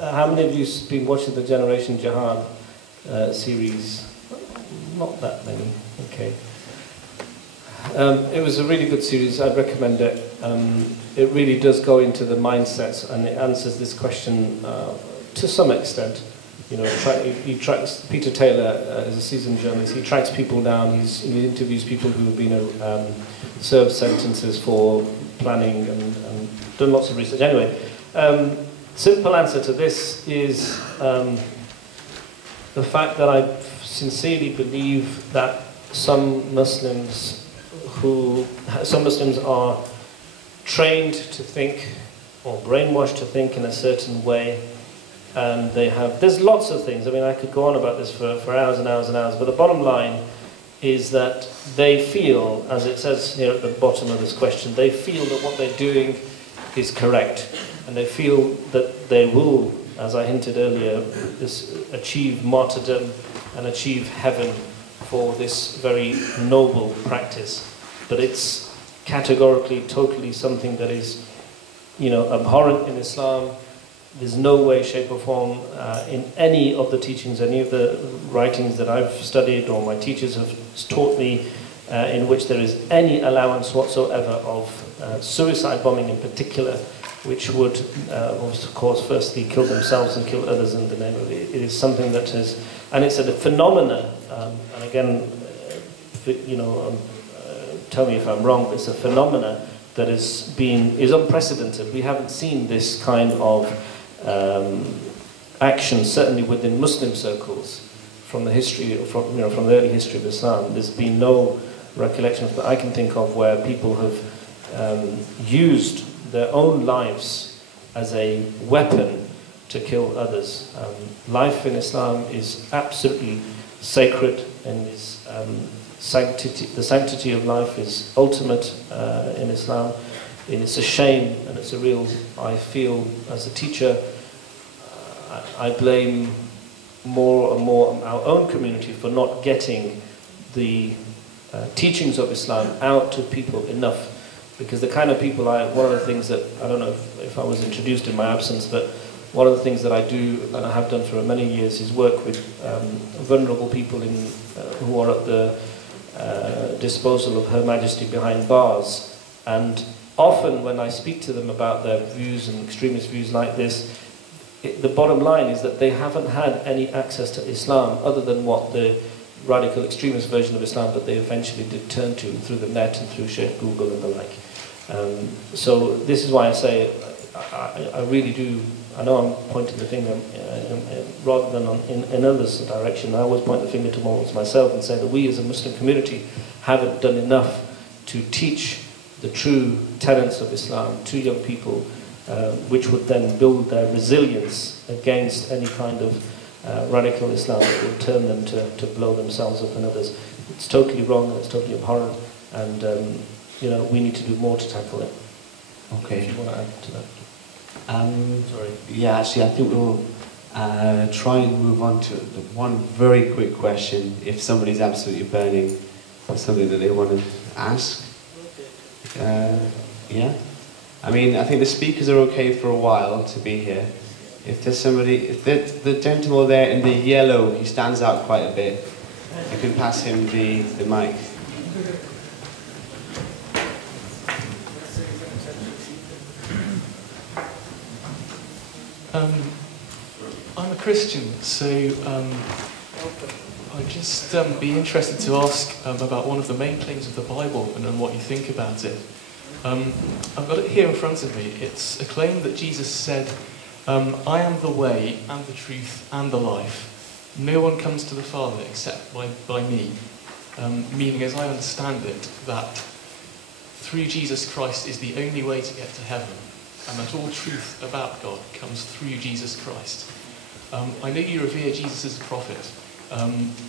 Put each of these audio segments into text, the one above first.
how many of you have been watching the Generation Jihad series? Not that many, okay. It was a really good series, I'd recommend it. It really does go into the mindsets and it answers this question to some extent. You know, he tracks, Peter Taylor is a seasoned journalist, he tracks people down, he interviews people who have been served sentences for planning and done lots of research. Anyway, simple answer to this is the fact that I sincerely believe that some Muslims are trained to think or brainwashed to think in a certain way, and there's lots of things. I mean, I could go on about this for hours and hours and hours, but the bottom line is that they feel, as it says here at the bottom of this question, they feel that what they're doing is correct, and they feel that they will, as I hinted earlier, achieve martyrdom and achieve heaven for this very noble practice. But it's categorically, totally something that is, abhorrent in Islam. There's no way, shape or form in any of the teachings, any of the writings that I've studied or my teachers have taught me in which there is any allowance whatsoever of suicide bombing in particular, which would, of course, firstly kill themselves and kill others in the name of it. It is something that has, and it's a phenomena, and again, tell me if I'm wrong, but it's a phenomena that is unprecedented. We haven't seen this kind of action, certainly within Muslim circles, from the history, from the early history of Islam. There's been no recollections that I can think of where people have used their own lives as a weapon to kill others. Life in Islam is absolutely sacred, and is the sanctity of life is ultimate in Islam. And it's a shame, and it's a real, I feel, as a teacher, I blame more and more our own community for not getting the teachings of Islam out to people enough. Because the kind of people one of the things that, I don't know if I was introduced in my absence, but one of the things that I do, and I have done for many years, is work with vulnerable people who are at the disposal of Her Majesty behind bars. And often when I speak to them about their views and extremist views like this, the bottom line is that they haven't had any access to Islam other than what the radical extremist version of Islam that they eventually did turn to through the net and through Google and the like. So this is why I say I really do. I know I'm pointing the finger rather than in others' direction. I always point the finger towards myself and say that we as a Muslim community haven't done enough to teach the true tenets of Islam to young people, which would then build their resilience against any kind of radical Islam that would turn them to blow themselves up and others. It's totally wrong and it's totally abhorrent, and we need to do more to tackle it. Okay. If you want to add to that. Sorry. Yeah, actually, I think we'll try and move on to one very quick question. If somebody's absolutely burning for something that they want to ask. Yeah? I mean, I think the speakers are okay for a while to be here. If there's somebody, if the gentleman there in the yellow, he stands out quite a bit, you can pass him the mic. I'm a Christian, so I'd just be interested to ask about one of the main claims of the Bible and what you think about it. I've got it here in front of me. It's a claim that Jesus said, I am the way and the truth and the life. No one comes to the Father except by me. Meaning, as I understand it, that through Jesus Christ is the only way to get to heaven, and that all truth about God comes through Jesus Christ. I know you revere Jesus as a prophet.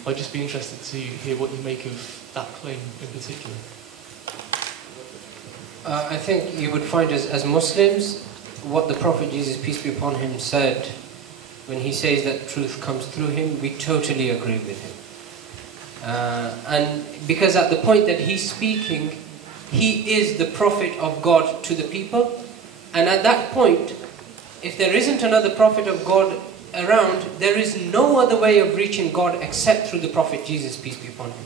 I'd just be interested to hear what you make of that claim in particular. I think you would find as Muslims, what the Prophet Jesus, peace be upon him, said when he says that truth comes through him, we totally agree with him. And because at the point that he's speaking, he is the Prophet of God to the people, and at that point, if there isn't another prophet of God around, there is no other way of reaching God except through the Prophet Jesus, peace be upon him.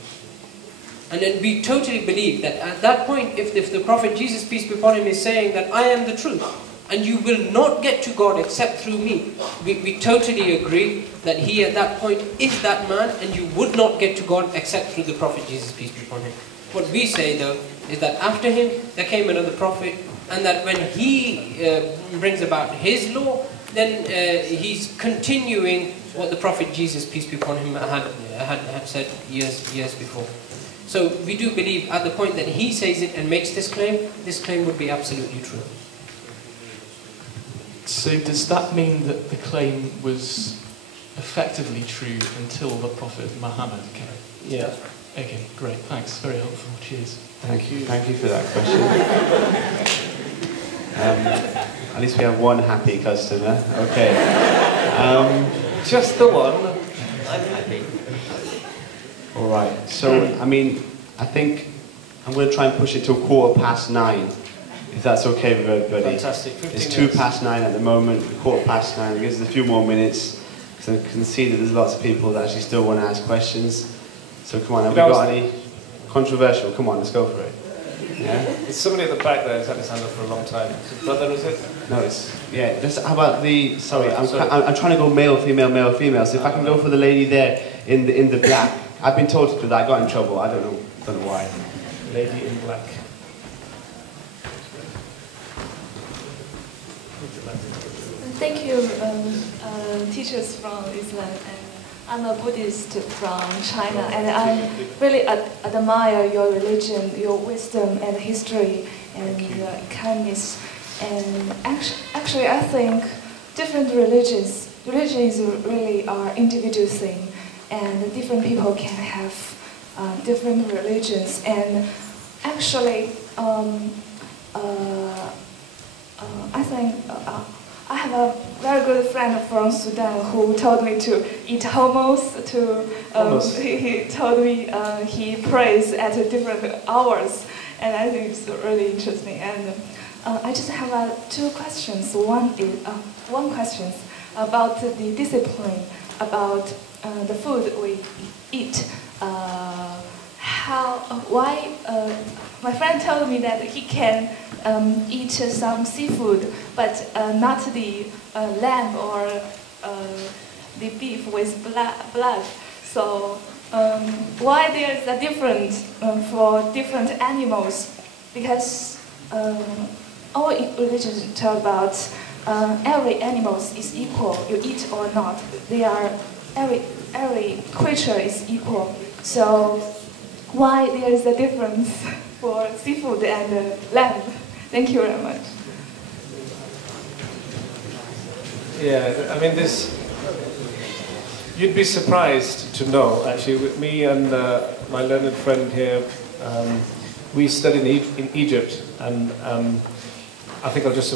And then we totally believe that at that point, if the Prophet Jesus, peace be upon him, is saying that I am the truth, and you will not get to God except through me, we totally agree that he at that point is that man, and you would not get to God except through the Prophet Jesus, peace be upon him. What we say though, is that after him, there came another prophet, and that when he brings about his law, then he's continuing what the Prophet Jesus, peace be upon him, had said years before. So we do believe at the point that he says it and makes this claim would be absolutely true. So does that mean that the claim was effectively true until the Prophet Muhammad came? Yeah. Okay, great, thanks, very helpful, cheers. Thank you for that question. At least we have one happy customer. Okay. Just the one. I'm happy. All right. So, I mean, I think I'm going to try and push it to 9:15, if that's okay with everybody. Fantastic. It's 9:02 at the moment. 9:15. It gives us a few more minutes. So I can see that there's lots of people that actually still want to ask questions. So come on, have we got any controversial? Come on, let's go for it. Yeah. There's somebody at the back there who's had his hand up for a long time. His brother, is it? No, it's yeah. How about the? Sorry, I'm trying to go male, female. So if I can go for the lady there in the black. I've been told to do that. I got in trouble. I don't know why. Lady in black. Thank you, teachers from Islam. I'm a Buddhist from China, and I really admire your religion, your wisdom and history, and your kindness. And actually, I think different religions really are individual thing, and different people can have different religions. And actually, I think I have a very good friend from Sudan who told me to eat hummus. He told me he prays at different hours, and I think it's really interesting. And I just have two questions. One question about the discipline, about the food we eat. Why? My friend told me that he can eat some seafood, but not the lamb or the beef with blood. So why there is a difference for different animals? Because all religions talk about every animal is equal. You eat or not, every creature is equal. So why there is a difference for seafood and lamb? Thank you very much. Yeah, I mean you'd be surprised to know, actually, with me and my learned friend here, we studied in Egypt, and I think I'll just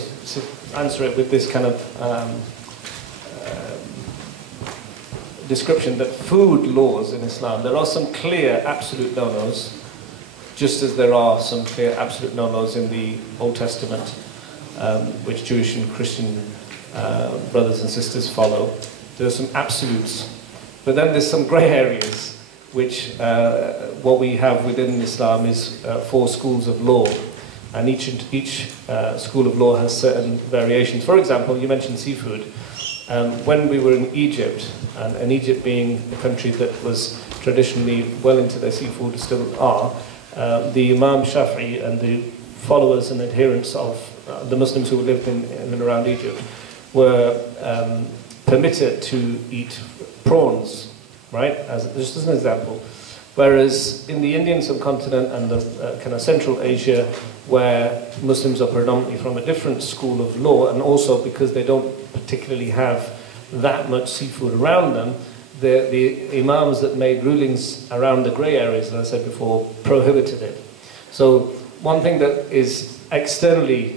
answer it with this kind of description that food laws in Islam, there are some clear absolute no-nos, just as there are some clear absolute no-nos in the Old Testament, which Jewish and Christian brothers and sisters follow. There are some absolutes, but then there's some grey areas, which what we have within Islam is 4 schools of law, and each school of law has certain variations. For example, you mentioned seafood. When we were in Egypt, and Egypt being a country that was traditionally well into their seafood, still are, the Imam Shafi'i and the followers and adherents of the Muslims who lived in and around Egypt were permitted to eat prawns, right? Just as an example. Whereas in the Indian subcontinent and the kind of Central Asia, where Muslims are predominantly from a different school of law, and also because they don't particularly have that much seafood around them, the imams that made rulings around the grey areas, as I said before, prohibited it. So one thing that is externally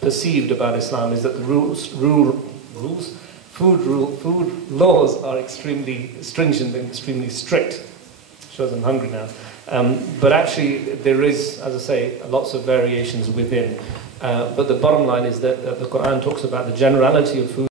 perceived about Islam is that the food laws are extremely stringent and extremely strict. Shows I'm hungry now. But actually there is, as I say, lots of variations within. But the bottom line is that the Quran talks about the generality of food